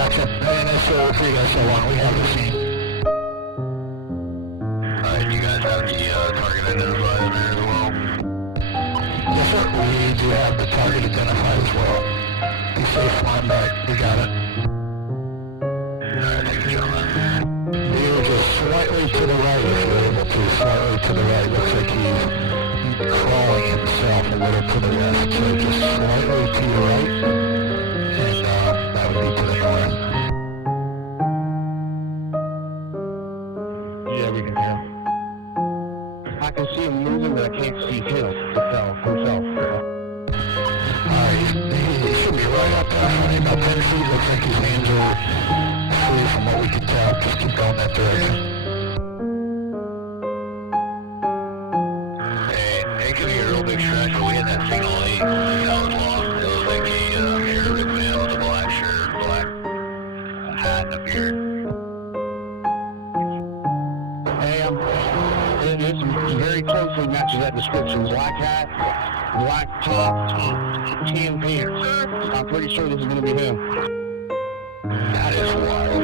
Gotcha. And that's for you guys, so we have the scene. Alright, you guys have the target identified there as well? Yes, sir. We do have the target identified as well. Be safe, flying back. We got it. Alright, thank you, gentlemen. We were just slightly to the right, if you're able to. Slightly to the right. Looks like he's crawling himself a little to the left. So just slightly to your right. And that would be to the north. Yeah, we can hear him. I can see him moving, but I can't see himself. He should be right up there, only about 10 feet. Looks like his hands are free from what we can tell. Just keep going that direction. Hey, could be a real big stretch, but we had that signal late. That was long. It was like a hair-ripped man with a black shirt, black hat, and a beard. Hey, this very closely matches that description. Black hat, black top, tan pants. I'm pretty sure this is going to be him. That is wild.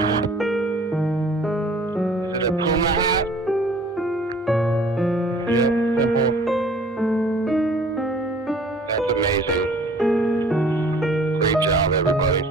Is it a Puma hat? Yep, simple. That's amazing. Great job, everybody.